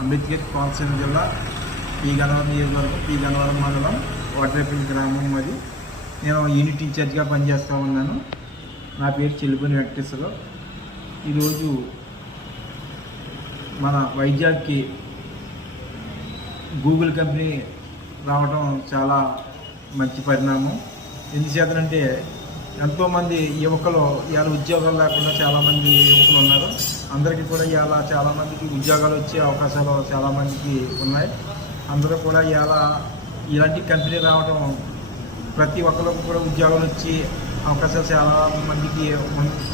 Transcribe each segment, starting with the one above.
అంబేద్కర్ కోనసీమ జిల్లా పి గన్నవరం నియోజకవర్గం, పి గన్నవరం మండలం, వాటరేపల్లి గ్రామం. అది నేను యూనిట్ ఇన్ఛార్జ్గా పనిచేస్తూ ఉన్నాను. నా పేరు చెల్లిపోని వెంకటేశ్వరరావు. ఈరోజు మన వైజాగ్కి గూగుల్ కంపెనీ రావడం చాలా మంచి పరిణామం. ఎందుచేతనంటే ఎంతోమంది యువకులు ఇవాళ ఉద్యోగాలు లేకుండా చాలామంది యువకులు ఉన్నారు. అందరికీ కూడా ఇవాళ చాలామందికి ఉద్యోగాలు వచ్చే అవకాశాలు చాలామందికి ఉన్నాయి. అందరూ కూడా ఇవాళ ఇలాంటి కంపెనీ రావడం ప్రతి ఒక్కరికి కూడా ఉద్యోగాలు వచ్చే అవకాశాలు చాలా మందికి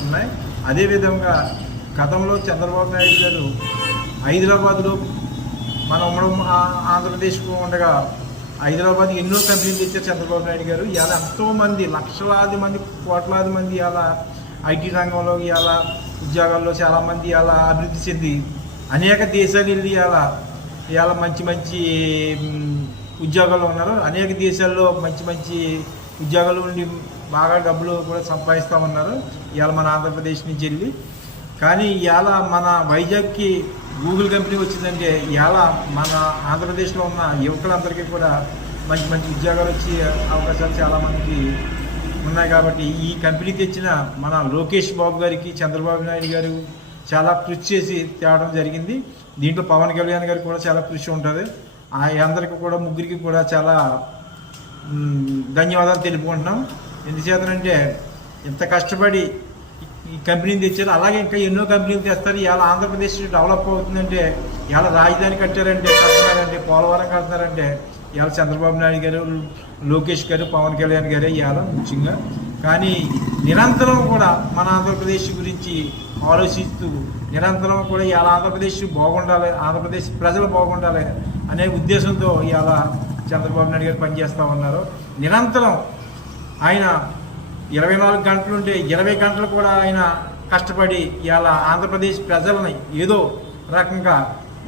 ఉన్నాయి. అదేవిధంగా గతంలో చంద్రబాబు నాయుడు గారు హైదరాబాద్లో మన ఉమ్మడి ఆంధ్రప్రదేశ్కు ఉండగా హైదరాబాద్ ఎన్నో కంపెనీలు తెచ్చారు చంద్రబాబు నాయుడు గారు. ఇవాళ ఎంతోమంది లక్షలాది మంది, కోట్లాది మంది ఇవాళ ఐటీ రంగంలో ఇవాళ ఉద్యోగాల్లో చాలామంది ఇవాళ అభివృద్ధి చెంది అనేక దేశాలు వెళ్ళి ఇవాళ మంచి మంచి ఉద్యోగాలు ఉన్నారు. అనేక దేశాల్లో మంచి మంచి ఉద్యోగాలు ఉండి బాగా డబ్బులు కూడా సంపాదిస్తూ ఉన్నారు ఇవాళ మన ఆంధ్రప్రదేశ్ నుంచి వెళ్ళి. కానీ ఇవాళ మన వైజాగ్కి గూగుల్ కంపెనీ వచ్చిందంటే ఇవాళ మన ఆంధ్రప్రదేశ్లో ఉన్న యువకులందరికీ కూడా మంచి మంచి ఉద్యోగాలు వచ్చే అవకాశాలు చాలామందికి ఉన్నాయి. కాబట్టి ఈ కంపెనీ తెచ్చిన మన లోకేష్ బాబు గారికి చంద్రబాబు నాయుడు గారు చాలా కృషి చేసి తేవడం జరిగింది. దీంట్లో పవన్ కళ్యాణ్ గారికి కూడా చాలా కృషి ఉంటుంది. అందరికీ కూడా ముగ్గురికి కూడా చాలా ధన్యవాదాలు తెలుపుకుంటున్నాం. ఎందుచేతనంటే ఇంత కష్టపడి ఈ కంపెనీని తెచ్చారు. అలాగే ఇంకా ఎన్నో కంపెనీలు తెస్తారు. ఇవాళ ఆంధ్రప్రదేశ్ డెవలప్ అవుతుందంటే, ఇవాళ రాజధాని కట్టారంటే పోలవరం కడతారంటే ఇవాళ చంద్రబాబు నాయుడు గారు, లోకేష్ గారు, పవన్ కళ్యాణ్ గారే ఇవాళ ముఖ్యంగా. కానీ నిరంతరం కూడా మన ఆంధ్రప్రదేశ్ గురించి ఆలోచిస్తూ నిరంతరం కూడా ఇవాళ ఆంధ్రప్రదేశ్ బాగుండాలి, ఆంధ్రప్రదేశ్ ప్రజలు బాగుండాలి అనే ఉద్దేశంతో ఇవాళ చంద్రబాబు నాయుడు గారు పనిచేస్తూ ఉన్నారు. నిరంతరం ఆయన 24 గంటలు ఉంటే 20 గంటలు కూడా ఆయన కష్టపడి ఇవాళ ఆంధ్రప్రదేశ్ ప్రజలని ఏదో రకంగా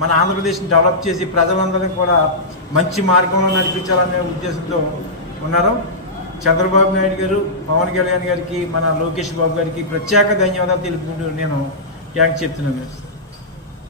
మన ఆంధ్రప్రదేశ్ని డెవలప్ చేసి ప్రజలందరినీ కూడా మంచి మార్గంలో నడిపించాలనే ఉద్దేశంతో ఉన్నారు. చంద్రబాబు నాయుడు గారు, పవన్ కళ్యాణ్ గారికి, మన లోకేష్ బాబు గారికి ప్రత్యేక ధన్యవాదాలు తెలుపుకుంటూ నేను థ్యాంక్స్ చెప్తున్నాను.